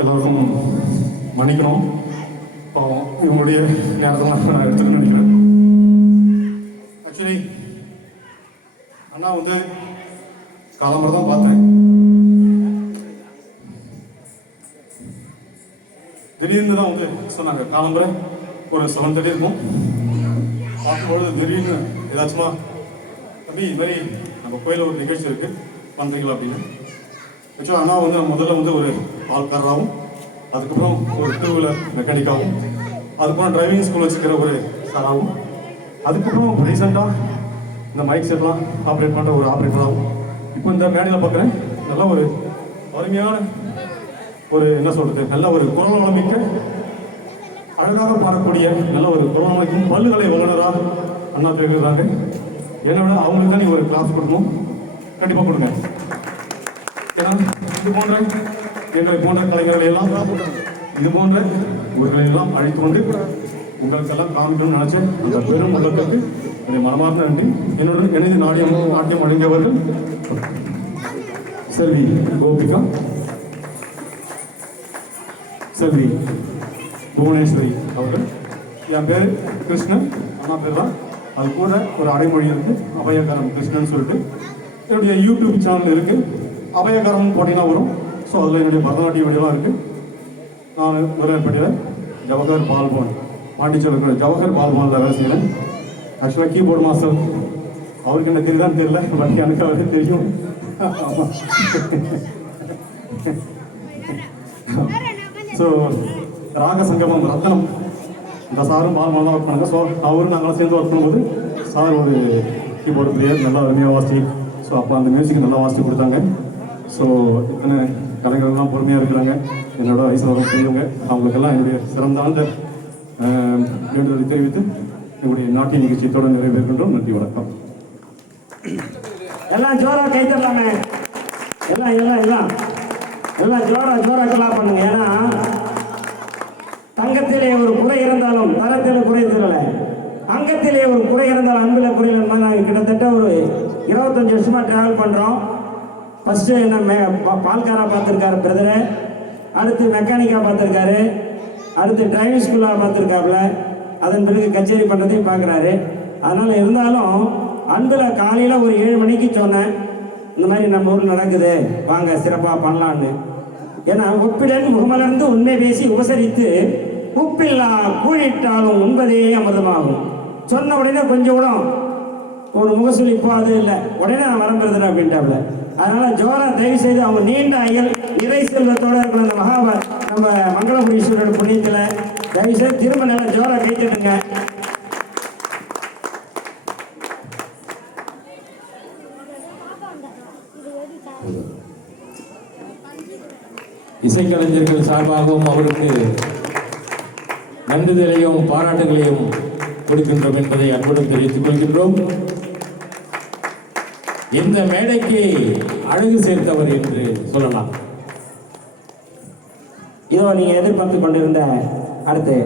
எல்லாருக்கும் மன்னிக்கணும். பாவம் இவங்களுடைய நேரத்தெல்லாம் நான் எடுத்துக்கணும்னு நினைக்கிறேன். ஆக்சுவலி அண்ணா வந்து காலம்பரம் தான் பார்த்தேன். திடீர்னு தான் வந்து சொன்னாங்க. காலம்பரை ஒரு செவன் தேர்ட்டி இருக்கும். பார்க்கும்பொழுது திடீர்னு ஏதாச்சுமா தம்பி இது மாதிரி நம்ம கோயிலில் ஒரு நிகழ்ச்சி இருக்குது பண்ணுறீங்களா அப்படின்னு. ஆக்சுவலாக அண்ணா வந்து முதல்ல வந்து ஒரு பால்காரராகவும் அதுக்கப்புறம் ஒரு டூ வீலர் மெக்கானிக்காகவும் அதுக்கப்புறம் டிரைவிங் ஸ்கூல் வச்சுக்கிற ஒரு சாராகவும் அதுக்கப்புறம் ரீசெண்டாக இந்த மைக் செட்லாம் ஆப்ரேட் பண்ணுற ஒரு ஆப்ரேட்டராகவும் இப்போ இந்த மேடையில் பார்க்குறேன் நல்ல ஒரு அருமையான ஒரு என்ன சொல்கிறது நல்ல ஒரு குரல் வளமிக்க அழகாக பாடக்கூடிய நல்ல ஒரு குரல் வளமிக்கும் பல்லுகளை வல்லுநராக அண்ணா தெரிவிக்கிறாங்க என்னை விட அவங்களுக்கு தான் நீங்கள் ஒரு கிளாஸ் கொடுக்கணும். கண்டிப்பாக கொடுங்க. ஏன்னா இது போன்ற எங்களை போன்ற கலைஞர்களை எல்லாம் இது போன்ற உங்களை எல்லாம் அழைத்து கொண்டு உங்களுக்கெல்லாம் காமிக்கணும்னு நினைச்சேன். அந்த பெரும் உள்ளத்துக்கு என்னை மனமார்ந்த நன்றி. என்னுடன் இணைந்து நாடியம் நாட்டியம் அழிந்தவர்கள் செல்வி கோபிகா செல்வி புவனேஸ்வரி அவர்கள். என் பேர் கிருஷ்ணன் அண்ணா பேர் தான். அது கூட ஒரு அடைமொழி இருக்கு அபயகரம் கிருஷ்ணன் சொல்லிட்டு என்னுடைய யூடியூப் சேனல் இருக்குது அபயகரம் போட்டிங்கன்னா வரும். ஸோ அதில் என்னுடைய பரதநாட்டிய வீடியோலாம் இருக்கு. நான் உரையாற்பட்டியில் ஜவஹர் பால்பவன் பாண்டிச்சேரியில் ஜவஹர் பால்பவனில் வேலை செய்கிறேன். ஆக்சுவலாக கீபோர்டு மாஸ்டர் அவருக்கு என்ன தெரியுதான்னு தெரியல பட் எனக்கு அவருக்கு தெரியும். ஆமாம் ஸோ ராக சங்கமம் ரத்தனம். இந்த சாரும் பால் தான் ஒர்க் பண்ணாங்க. ஸோ அவரும் நாங்களாம் சேர்ந்து ஒர்க் பண்ணும்போது சார் ஒரு கீபோர்டு பிளேயர் நல்லா அருமையாக வாசி ஸோ அப்போ அந்த மியூசிக் நல்லா வாசித்து கொடுத்தாங்க. ஸோ இத்தனை கலைஞர்கள்லாம் பொறுமையாக இருக்கிறாங்க. என்னோட வயசு வரும் பெரியவங்க. அவங்களுக்கெல்லாம் என்னுடைய சிறந்தாழ்ந்த ஆஹ், வேண்டுதலை தெரிவித்து என்னுடைய நாட்டிய நிகழ்ச்சியத்தோடு தொடர்ந்து நிறைவேறுகின்றோம். நன்றி வணக்கம். எல்லாம் ஜோரா கை தரலாங்க எல்லாம் எல்லாம் எல்லாம். எல்லாம் ஜோரா ஜோரா கலா பண்ணுங்க. ஏன்னா தங்கத்திலே ஒரு குறை இருந்தாலும் தரத்தில் குறை தெரியல அங்கத்திலே ஒரு குறை இருந்தாலும் அன்பில் குறை நாங்கள் கிட்டத்தட்ட ஒரு இருபத்தஞ்சு வருஷமாக டிராவல் பண்ணுறோம் ஃபஸ்ட்டு என்ன மே பா- பால்காரா பார்த்துருக்காரு பிரதரு அடுத்து மெக்கானிக்காக பார்த்துருக்காரு. அடுத்து டிரைவிங் ஸ்கூலாக பார்த்துருக்காப்புல. அதன் பிறகு கச்சேரி பண்ணுறதையும் பார்க்குறாரு. அதனால் இருந்தாலும் அன்பில் காலையில் ஒரு ஏழு மணிக்கு சொன்னேன் இந்த மாதிரி நம்ம ஊரில் நடக்குது வாங்க சிறப்பாக பண்ணலான்னு ஏன்னா ஒப்பிடன் முகமலர்ந்து உண்மை பேசி உபசரித்து உப்பில்லா கூழிட்டாலும் உண்பதே அமிர்தமாகும். சொன்ன உடனே கொஞ்சம் கூட ஒரு முகசுளிப்போ அது இல்லை. உடனே நான் வரம்புறது அப்படின்ட்டாப்ல அதனால ஜோரா தயவு செய்து அவங்க நீண்ட அயல் இறை செல்வத்தோட இருக்கிற அந்த மகாப நம்ம மங்களபுரீஸ்வரர் புண்ணியத்தில் தயவு செய்து திரும்ப நல்லா ஜோரா கை இசைக்கலைஞர்கள் சார்பாகவும் அவருக்கு நன்றிதலையும் பாராட்டுகளையும் கொடுக்கின்றோம் என்பதை அன்புடன் தெரிவித்துக் கொள்கின்றோம். இந்த மேடைக்கு அழகு சேர்த்தவர் என்று சொல்லலாம். இதோ நீங்க எதிர்பார்த்து கொண்டிருந்த அடுத்து